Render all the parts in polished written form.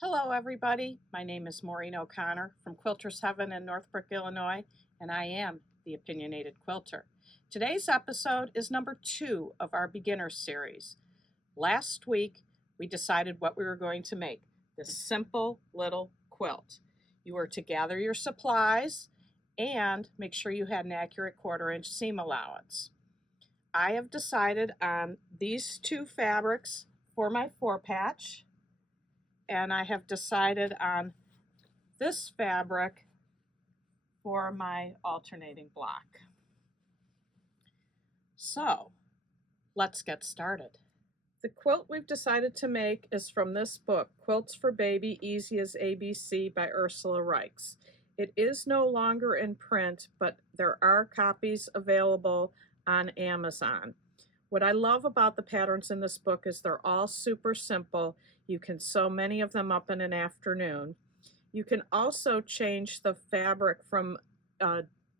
Hello, everybody. My name is Maureen O'Connor from Quilters Heaven in Northbrook, Illinois, and I am the Opinionated Quilter. Today's episode is number 2 of our beginner series. Last week, we decided what we were going to make, this simple little quilt. You were to gather your supplies and make sure you had an accurate 1/4-inch seam allowance. I have decided on these 2 fabrics for my 4-patch, and I have decided on this fabric for my alternating block. So let's get started. The quilt we've decided to make is from this book, Quilts for Baby, Easy as ABC by Ursula Reichs. It is no longer in print, but there are copies available on Amazon. What I love about the patterns in this book is they're all super simple. You can sew many of them up in an afternoon. You can also change the fabric from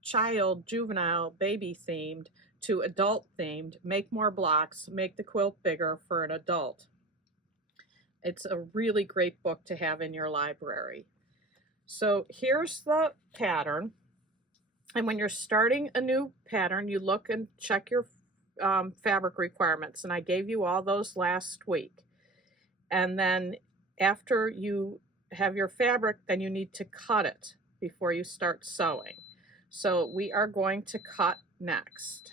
child, juvenile, baby themed to adult themed, make more blocks, make the quilt bigger for an adult. It's a really great book to have in your library. So here's the pattern. And when you're starting a new pattern, you look and check your fabric requirements, and I gave you all those last week. And then after you have your fabric, then you need to cut it before you start sewing. So we are going to cut next.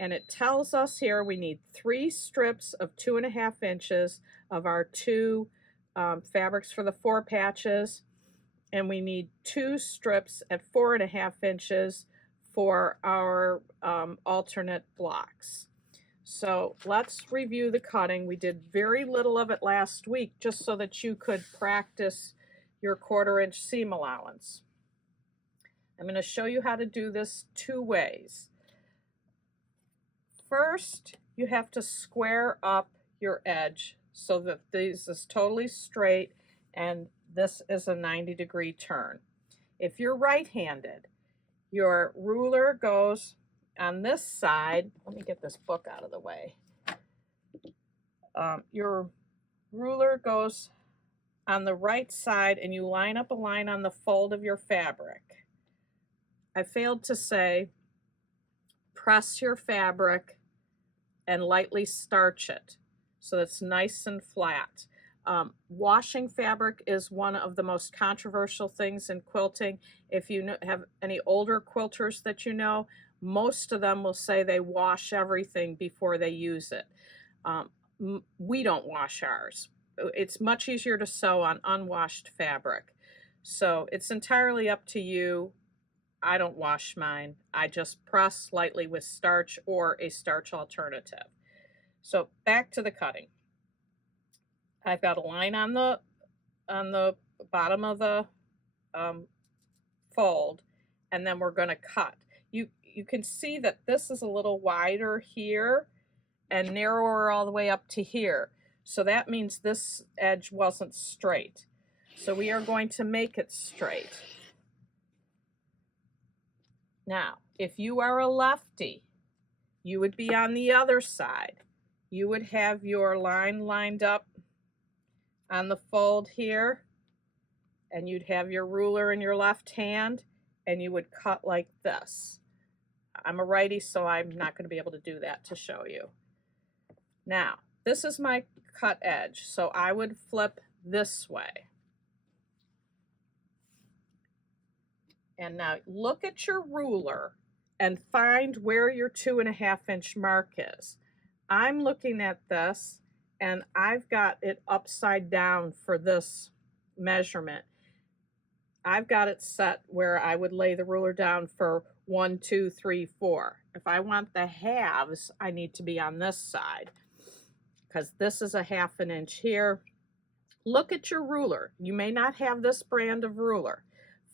And it tells us here we need 3 strips of 2.5 inches of our 2 fabrics for the 4 patches, and we need 2 strips at 4.5 inches for our alternate blocks. So let's review the cutting. We did very little of it last week just so that you could practice your 1/4-inch seam allowance. I'm going to show you how to do this 2 ways. First, you have to square up your edge so that this is totally straight and this is a 90-degree turn. If you're right-handed, your ruler goes on this side. Let me get this book out of the way. Your ruler goes on the right side and you line up a line on the fold of your fabric. I failed to say, press your fabric and lightly starch it so it's nice and flat. Washing fabric is one of the most controversial things in quilting. If you have any older quilters that you know, most of them will say they wash everything before they use it. We don't wash ours. It's much easier to sew on unwashed fabric. So it's entirely up to you. I don't wash mine. I just press lightly with starch or a starch alternative. So back to the cutting. I've got a line on the bottom of the fold, and then we're going to cut. You can see that this is a little wider here and narrower all the way up to here. So that means this edge wasn't straight. So we are going to make it straight. Now, if you are a lefty, you would be on the other side. You would have your line lined up on the fold here, and you'd have your ruler in your left hand, and you would cut like this. I'm a righty, so I'm not going to be able to do that to show you. Now, this is my cut edge, so I would flip this way. And now look at your ruler and find where your 2.5-inch mark is. I'm looking at this, and I've got it upside down for this measurement. I've got it set where I would lay the ruler down for 1, 2, 3, 4. If I want the halves, I need to be on this side because this is a 1/2 inch here. Look at your ruler. You may not have this brand of ruler.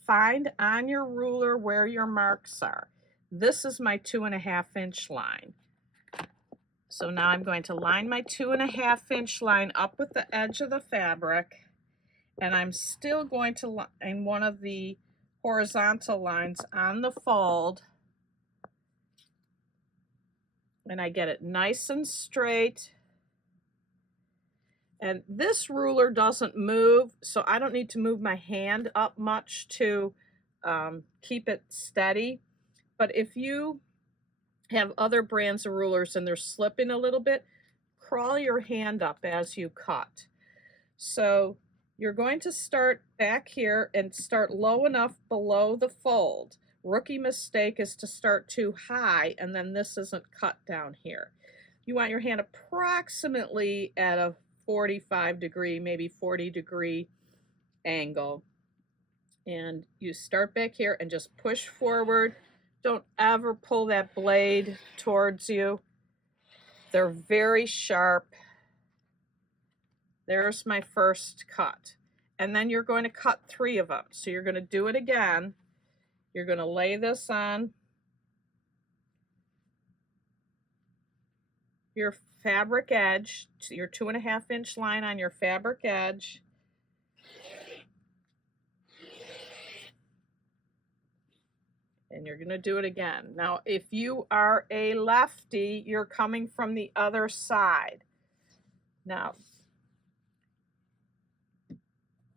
Find on your ruler where your marks are. This is my 2.5-inch line. So now I'm going to line my 2.5-inch line up with the edge of the fabric, and I'm still going to line one of the horizontal lines on the fold, and I get it nice and straight. And this ruler doesn't move, so I don't need to move my hand up much to keep it steady. But if you have other brands of rulers and they're slipping a little bit, crawl your hand up as you cut. So you're going to start back here and start low enough below the fold. Rookie mistake is to start too high and then this isn't cut down here. You want your hand approximately at a 45 degree, maybe 40 degree angle. And you start back here and just push forward. Don't ever pull that blade towards you. They're very sharp. There's my first cut. And then you're going to cut 3 of them. So you're going to do it again. You're going to lay this on your fabric edge, your 2.5 inch line on your fabric edge. And you're going to do it again. Now, if you are a lefty, you're coming from the other side. Now,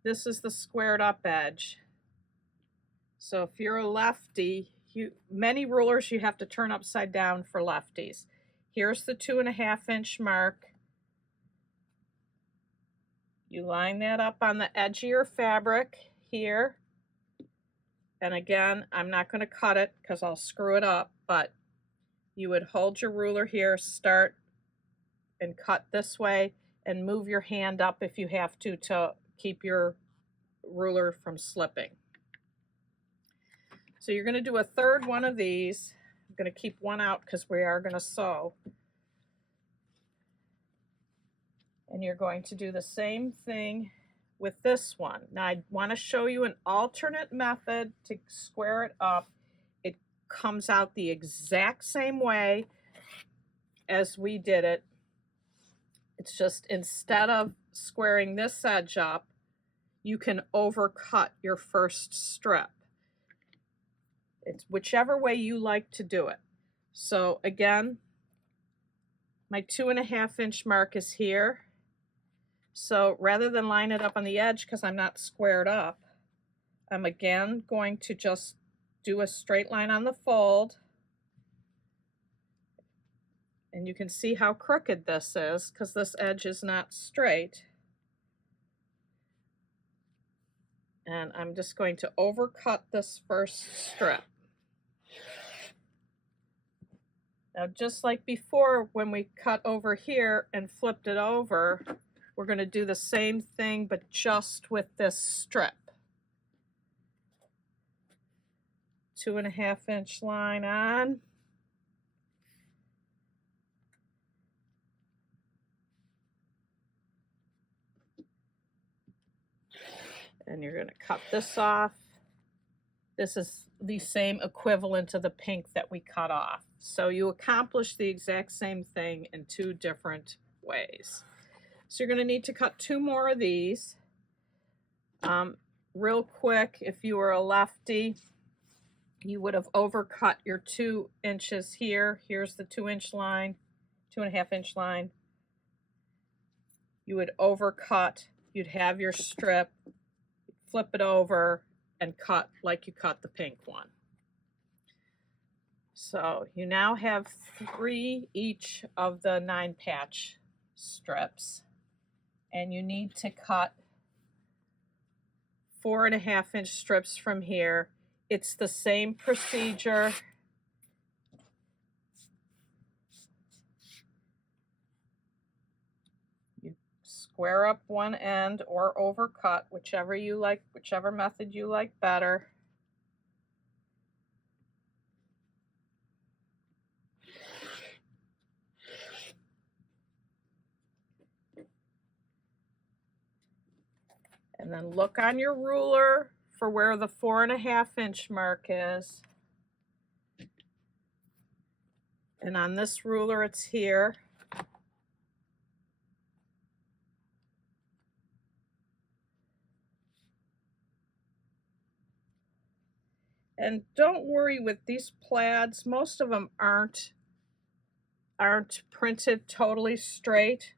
this is the squared up edge. So if you're a lefty, many rulers you have to turn upside down for lefties. Here's the 2.5 inch mark. You line that up on the edge of your fabric here. And again, I'm not going to cut it because I'll screw it up, but you would hold your ruler here, start and cut this way, and move your hand up if you have to keep your ruler from slipping. So you're going to do a third one of these. I'm going to keep one out because we are going to sew. And you're going to do the same thing with this one. Now I want to show you an alternate method to square it up. It comes out the exact same way as we did it. It's just instead of squaring this edge up, you can overcut your first strip. It's whichever way you like to do it. So again, my 2.5 inch mark is here. So rather than line it up on the edge because I'm not squared up, I'm again going to just do a straight line on the fold. And you can see how crooked this is because this edge is not straight. And I'm just going to overcut this first strip. Now, just like before when we cut over here and flipped it over, we're going to do the same thing, but just with this strip. 2.5 inch line on. And you're going to cut this off. This is the same equivalent of the pink that we cut off. So you accomplish the exact same thing in 2 different ways. So you're going to need to cut 2 more of these. Real quick, if you were a lefty, you would have overcut your 2 inches here. Here's the 2 inch line, 2.5 inch line. You would overcut, you'd have your strip, flip it over, and cut like you cut the pink one. So you now have 3 each of the 9 patch strips, and you need to cut 4.5 inch strips from here. It's the same procedure. You square up one end or overcut, whichever you like, whichever method you like better. And then look on your ruler for where the 4.5 inch mark is. And on this ruler, it's here. And don't worry with these plaids, most of them aren't printed totally straight.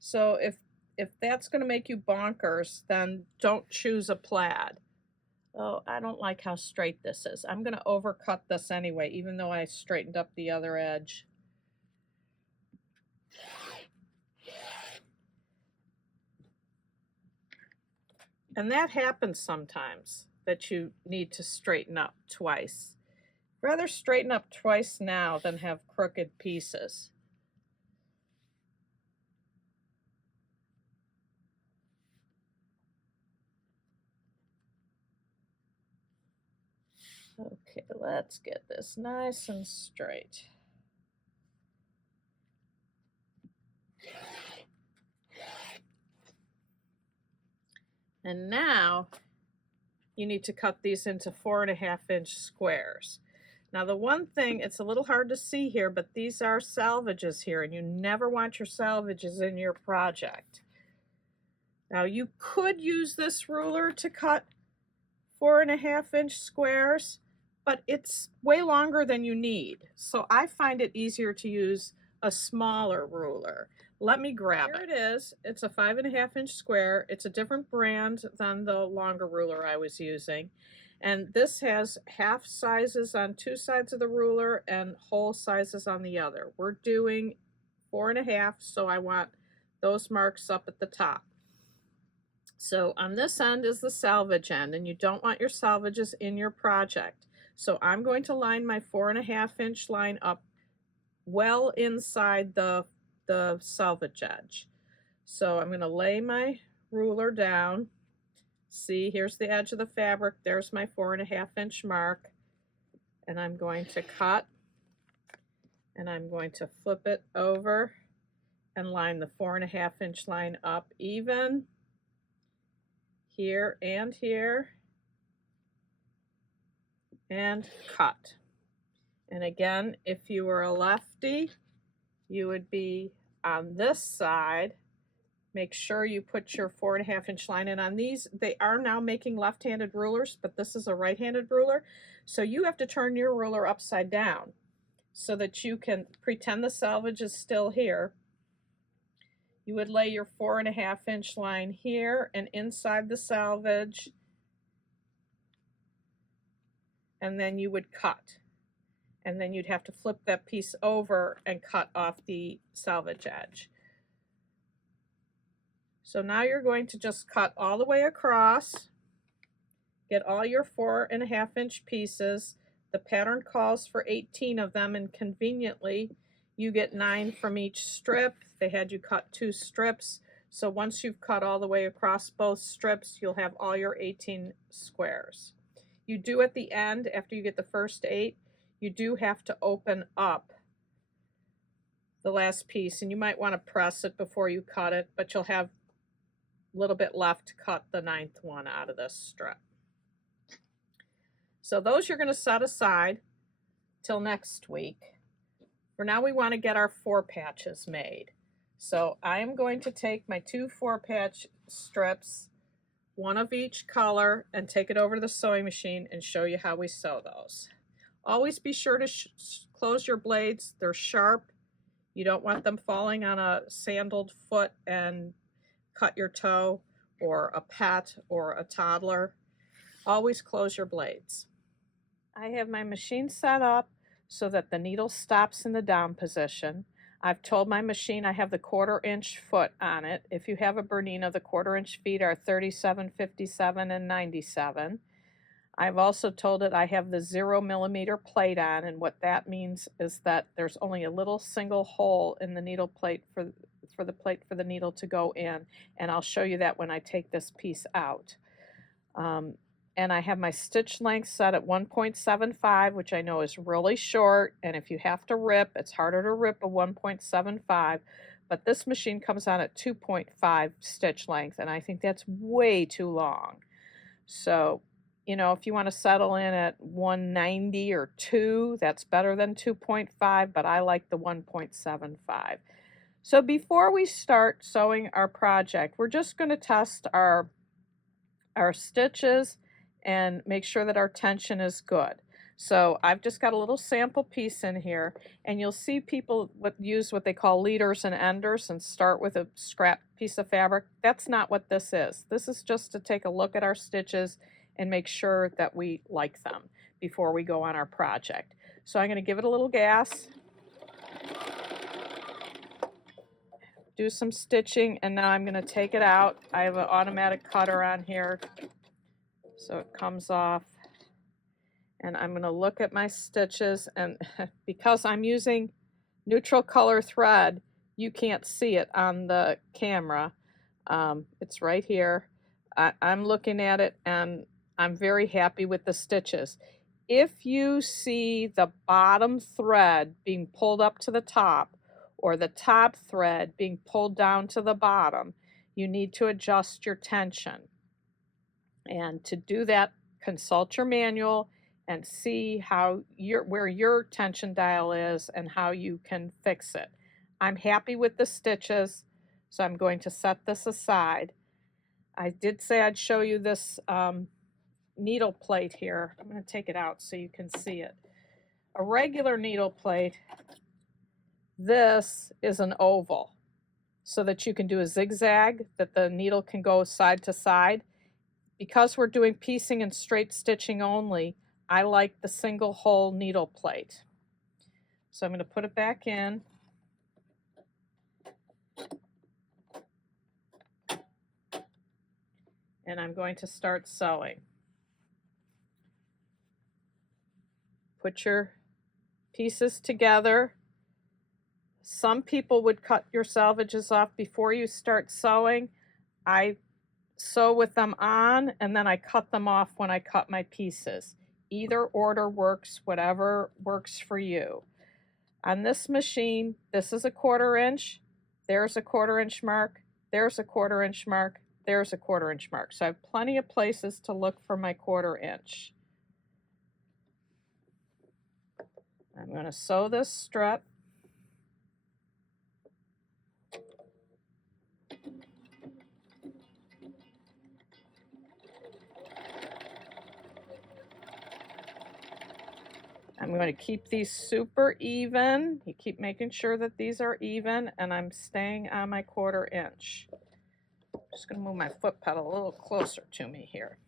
So if if that's going to make you bonkers, then don't choose a plaid. Oh, I don't like how straight this is. I'm going to overcut this anyway, even though I straightened up the other edge. And that happens sometimes, that you need to straighten up twice. Rather straighten up twice now than have crooked pieces. Okay, let's get this nice and straight. And now you need to cut these into 4.5-inch squares. Now the one thing, it's a little hard to see here, but these are salvages here, and you never want your salvages in your project. Now you could use this ruler to cut 4.5-inch squares, but it's way longer than you need. So I find it easier to use a smaller ruler. Let me grab it. Here it is. It's a 5.5-inch square. It's a different brand than the longer ruler I was using. And this has half sizes on two sides of the ruler and whole sizes on the other. We're doing 4.5, so I want those marks up at the top. So on this end is the salvage end, and you don't want your salvages in your project. So I'm going to line my 4.5-inch line up well inside the salvage edge. So I'm going to lay my ruler down. See, here's the edge of the fabric. There's my 4.5-inch mark. And I'm going to cut, and I'm going to flip it over and line the 4.5-inch line up even here and here, and cut. And again, if you were a lefty, you would be on this side. Make sure you put your 4.5-inch line in on these. They are now making left-handed rulers, but this is a right-handed ruler. So you have to turn your ruler upside down so that you can pretend the salvage is still here. You would lay your 4.5-inch line here and inside the salvage, and then you would cut. And then you'd have to flip that piece over and cut off the salvage edge. So now you're going to just cut all the way across, get all your 4.5-inch pieces. The pattern calls for 18 of them, and conveniently you get 9 from each strip. They had you cut 2 strips. So once you've cut all the way across both strips, you'll have all your 18 squares. You do at the end, after you get the first 8, you do have to open up the last piece, and you might want to press it before you cut it, but you'll have a little bit left to cut the 9th one out of this strip. So those you're going to set aside till next week. For now, we want to get our 4 patches made. So I'm going to take my 2 4-patch strips, one of each color, and take it over to the sewing machine and show you how we sew those. Always be sure to close your blades. They're sharp. You don't want them falling on a sandaled foot and cut your toe, or a pet or a toddler. Always close your blades. I have my machine set up so that the needle stops in the down position. I've told my machine I have the 1/4-inch foot on it. If you have a Bernina, the 1/4-inch feet are 37, 57, and 97. I've also told it I have the 0mm plate on, and what that means is that there's only a little single hole in the needle plate for the plate for the needle to go in, and I'll show you that when I take this piece out. And I have my stitch length set at 1.75, which I know is really short, and if you have to rip, it's harder to rip a 1.75, but this machine comes on at 2.5 stitch length, and I think that's way too long. So, you know, if you want to settle in at 190 or 2, that's better than 2.5, but I like the 1.75. So before we start sewing our project, we're just going to test our stitches and make sure that our tension is good. So I've just got a little sample piece in here, and you'll see people use what they call leaders and enders and start with a scrap piece of fabric. That's not what this is. This is just to take a look at our stitches and make sure that we like them before we go on our project. So I'm going to give it a little gas, do some stitching, and now I'm going to take it out. I have an automatic cutter on here, so it comes off. And I'm going to look at my stitches, and because I'm using neutral color thread, you can't see it on the camera. It's right here. I'm looking at it, and I'm very happy with the stitches. If you see the bottom thread being pulled up to the top, or the top thread being pulled down to the bottom, you need to adjust your tension. And to do that, consult your manual and see how where your tension dial is and how you can fix it. I'm happy with the stitches, so I'm going to set this aside. I did say I'd show you this needle plate here. I'm going to take it out so you can see it. A regular needle plate, this is an oval, so that you can do a zigzag, that the needle can go side to side. Because we're doing piecing and straight stitching only, I like the single hole needle plate. So I'm going to put it back in. And I'm going to start sewing. Put your pieces together. Some people would cut your salvages off before you start sewing. I sew with them on, and then I cut them off when I cut my pieces. Either order works, whatever works for you. On this machine, this is a 1/4 inch, there's a 1/4 inch mark, there's a 1/4 inch mark, there's a 1/4 inch mark. So I have plenty of places to look for my 1/4 inch. I'm going to sew this strip. I'm going to keep these super even. You keep making sure that these are even, and I'm staying on my 1/4 inch. I'm just going to move my foot pedal a little closer to me here.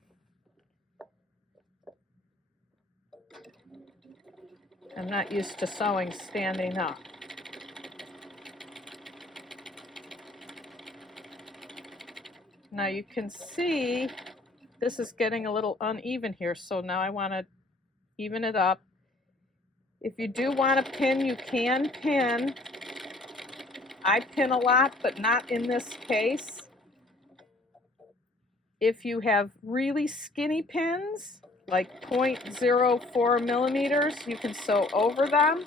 I'm not used to sewing standing up. Now you can see this is getting a little uneven here, so now I want to even it up. If you do want to pin, you can pin. I pin a lot, but not in this case. If you have really skinny pins, like 0.04 millimeters, you can sew over them.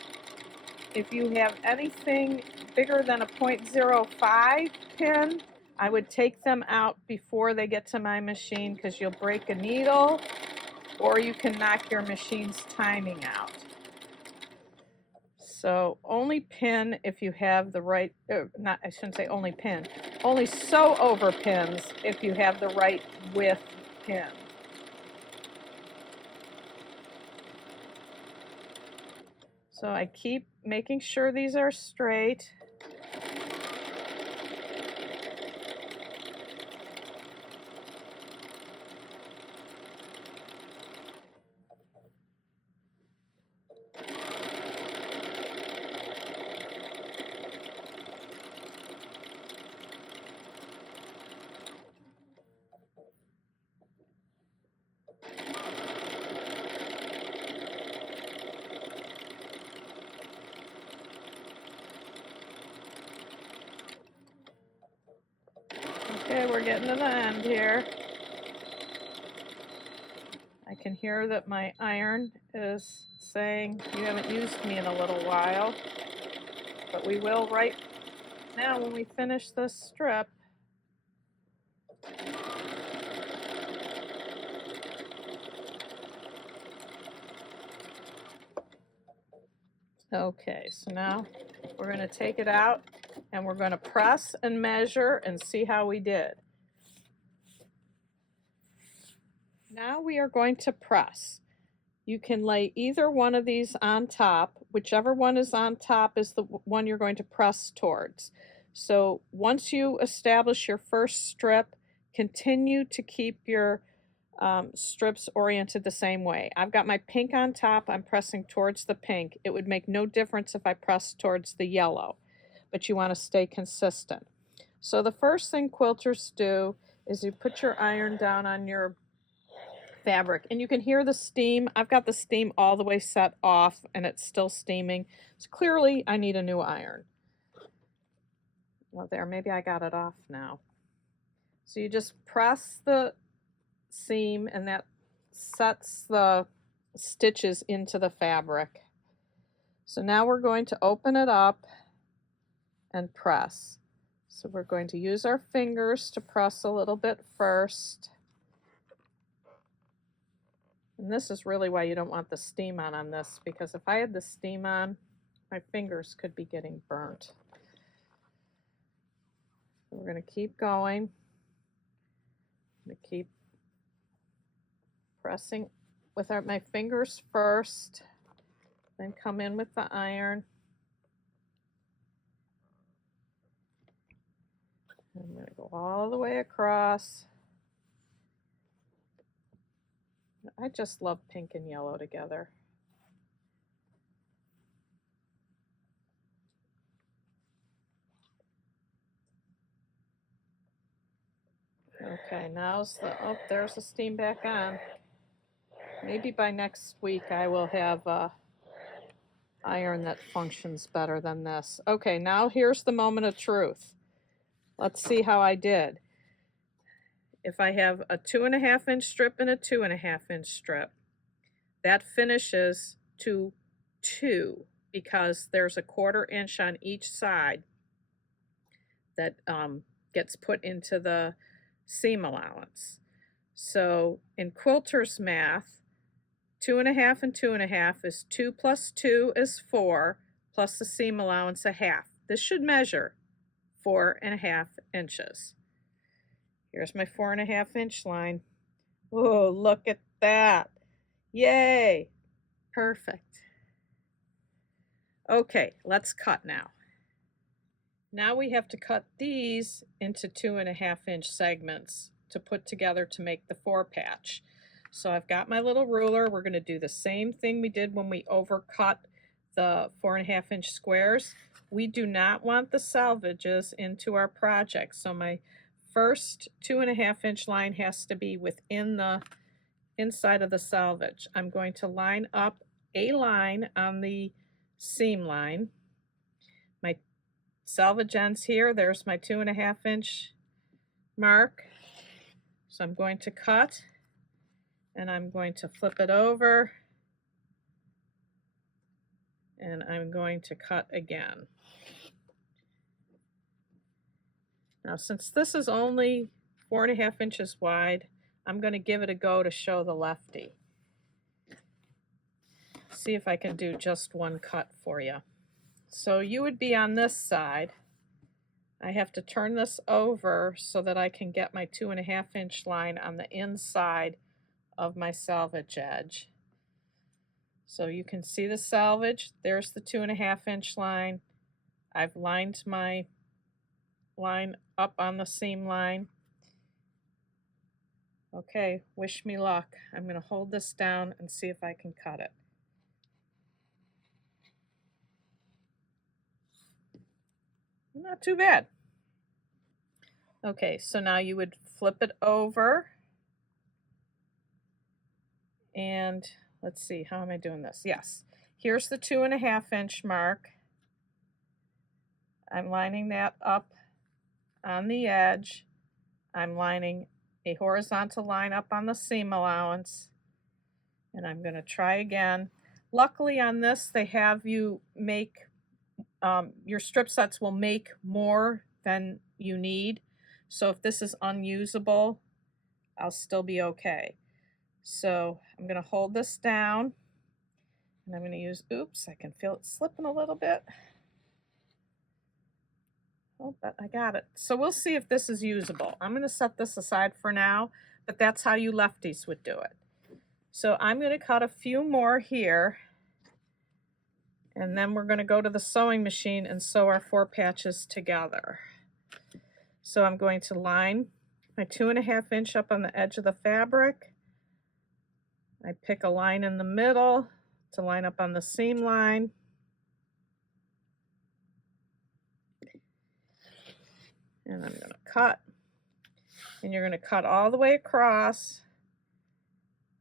If you have anything bigger than a 0.05 pin, I would take them out before they get to my machine, because you'll break a needle or you can knock your machine's timing out. So only pin if you have the right, I shouldn't say only pin, only sew over pins if you have the right width pin. So I keep making sure these are straight. Okay, we're getting to the end here. I can hear that my iron is saying you haven't used me in a little while, but we will right now when we finish this strip. Okay, so now we're going to take it out and we're going to press and measure and see how we did. Now we are going to press. you can lay either one of these on top. Whichever one is on top is the one you're going to press towards. So once you establish your first strip, continue to keep your strips oriented the same way. I've got my pink on top. I'm pressing towards the pink. It would make no difference if I press towards the yellow, but you want to stay consistent. So the first thing quilters do is you put your iron down on your fabric, and you can hear the steam. I've got the steam all the way set off and it's still steaming. So clearly I need a new iron. Well, there, maybe I got it off now. So you just press the seam and that sets the stitches into the fabric. So now we're going to open it up and press. So we're going to use our fingers to press a little bit first. And this is really why you don't want the steam on this, because if I had the steam on, my fingers could be getting burnt. So we're going to keep going. I'm going to keep pressing with my fingers first, then come in with the iron. I'm going to go all the way across. I just love pink and yellow together. Okay, now's the, oh, there's the steam back on. Maybe by next week I will have a iron that functions better than this. Okay, now here's the moment of truth. Let's see how I did. If I have a 2.5 inch strip and a 2.5 inch strip, that finishes to 2 because there's a 1/4 inch on each side that gets put into the seam allowance. So in quilter's math, 2.5 and 2.5 is 2 plus 2 is 4 plus the seam allowance 1/2. This should measure 4.5 inches. Here's my 4.5 inch line. Oh, look at that. Yay. Perfect. Okay, let's cut now. Now we have to cut these into 2.5 inch segments to put together to make the 4 patch. So I've got my little ruler. We're going to do the same thing we did when we overcut the 4.5 inch squares. We do not want the selvages into our project. So my first 2.5 inch line has to be within the inside of the selvage. I'm going to line up a line on the seam line. My selvage ends here. There's my 2.5 inch mark. So I'm going to cut and I'm going to flip it over and I'm going to cut again. Now since this is only 4.5 inches wide, I'm going to give it a go to show the lefty. See if I can do just one cut for you. So you would be on this side. I have to turn this over so that I can get my 2.5 inch line on the inside of my selvage edge. So you can see the selvage. There's the 2.5 inch line. I've lined my line up on the seam line. Okay, wish me luck. I'm going to hold this down and see if I can cut it. Not too bad. Okay, so now you would flip it over and let's see, how am I doing this? Yes, here's the 2.5 inch mark. I'm lining that up on the edge. I'm lining a horizontal line up on the seam allowance and I'm going to try again. Luckily on this they have you make your strip sets will make more than you need. So if this is unusable, I'll still be okay. So I'm going to hold this down and I'm going to use, oops, I can feel it slipping a little bit. Oh, but I got it. So we'll see if this is usable. I'm going to set this aside for now, but that's how you lefties would do it. So I'm going to cut a few more here, and then we're going to go to the sewing machine and sew our 4 patches together. So I'm going to line my 2.5 inch up on the edge of the fabric. I pick a line in the middle to line up on the seam line. And I'm going to cut. And you're going to cut all the way across.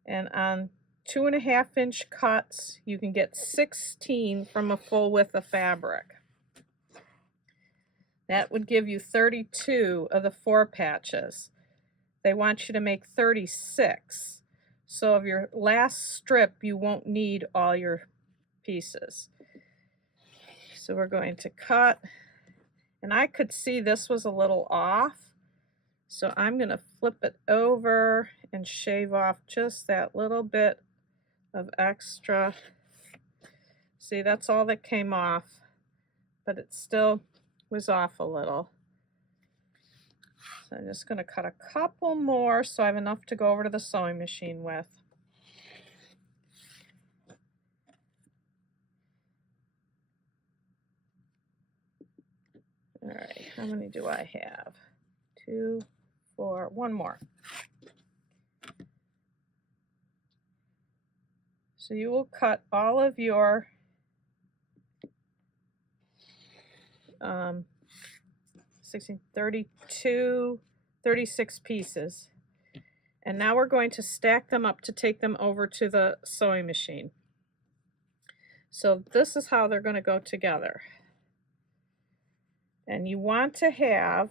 And on 2.5 inch cuts, you can get 16 from a full width of fabric. That would give you 32 of the 4 patches. They want you to make 36. So of your last strip, you won't need all your pieces. So we're going to cut, and I could see this was a little off. So I'm going to flip it over and shave off just that little bit of extra. See, that's all that came off, but it still was off a little. So I'm just going to cut a couple more so I have enough to go over to the sewing machine with. All right, how many do I have? 2, 4, 1 more. So you will cut all of your 16, 32, 36 pieces. And now we're going to stack them up to take them over to the sewing machine. So this is how they're going to go together. And you want to have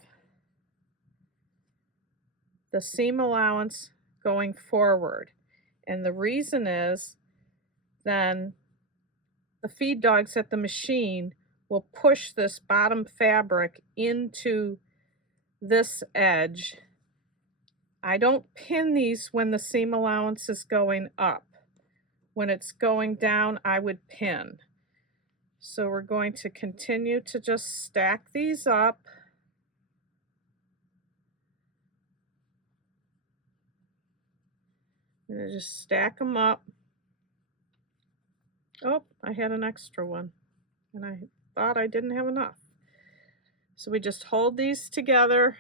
the seam allowance going forward. And the reason is then the feed dogs at the machine will push this bottom fabric into this edge. I don't pin these when the seam allowance is going up. When it's going down, I would pin. So we're going to continue to just stack these up. I'm going to just stack them up. Oh, I had an extra one, and I thought I didn't have enough. So we just hold these together.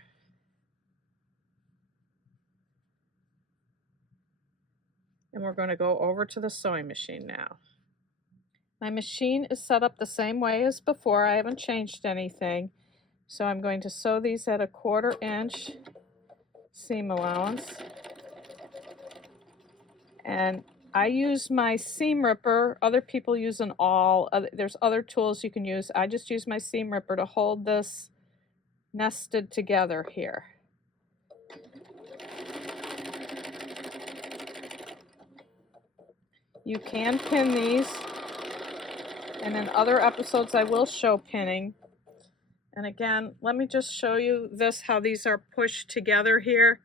And we're going to go over to the sewing machine now. My machine is set up the same way as before. I haven't changed anything. So I'm going to sew these at a 1/4 inch seam allowance. And I use my seam ripper. Other people use an awl. There's other tools you can use. I just use my seam ripper to hold this nested together here. You can pin these, and in other episodes I will show pinning. And again, let me just show you this, how these are pushed together here.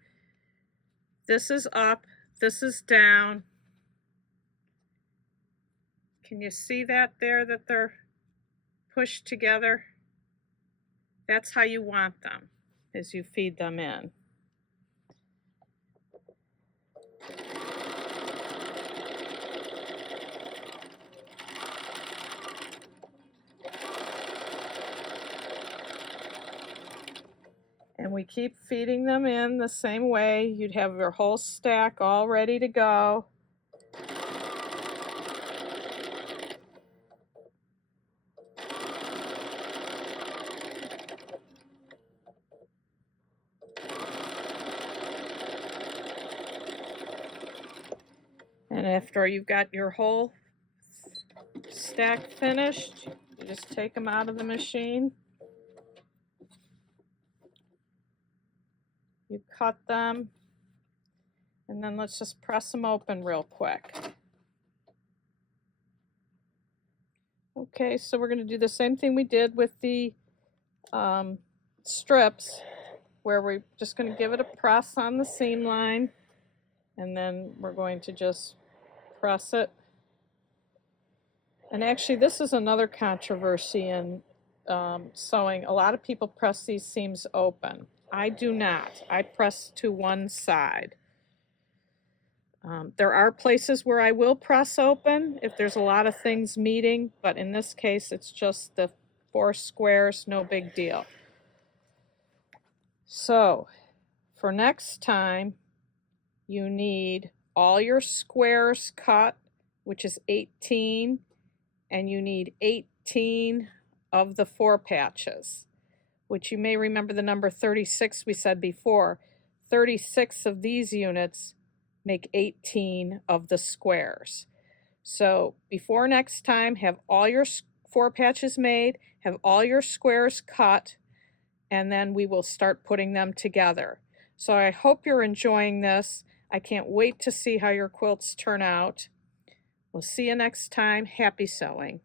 This is up, this is down. Can you see that there, that they're pushed together? That's how you want them as you feed them in. And we keep feeding them in the same way. You'd have your whole stack all ready to go. And after you've got your whole stack finished, you just take them out of the machine. You cut them, and then let's just press them open real quick. Okay, so we're going to do the same thing we did with the strips, where we're just going to give it a press on the seam line, and then we're going to just press it. And actually, this is another controversy in sewing. A lot of people press these seams open. I do not. I press to one side. There are places where I will press open if there's a lot of things meeting, but in this case, it's just the 4 squares, no big deal. So for next time, you need all your squares cut, which is 18, and you need 18 of the 4 patches, which you may remember the number 36 we said before. 36 of these units make 18 of the squares. So before next time, have all your 4 patches made, have all your squares cut, and then we will start putting them together. So I hope you're enjoying this. I can't wait to see how your quilts turn out. We'll see you next time. Happy sewing.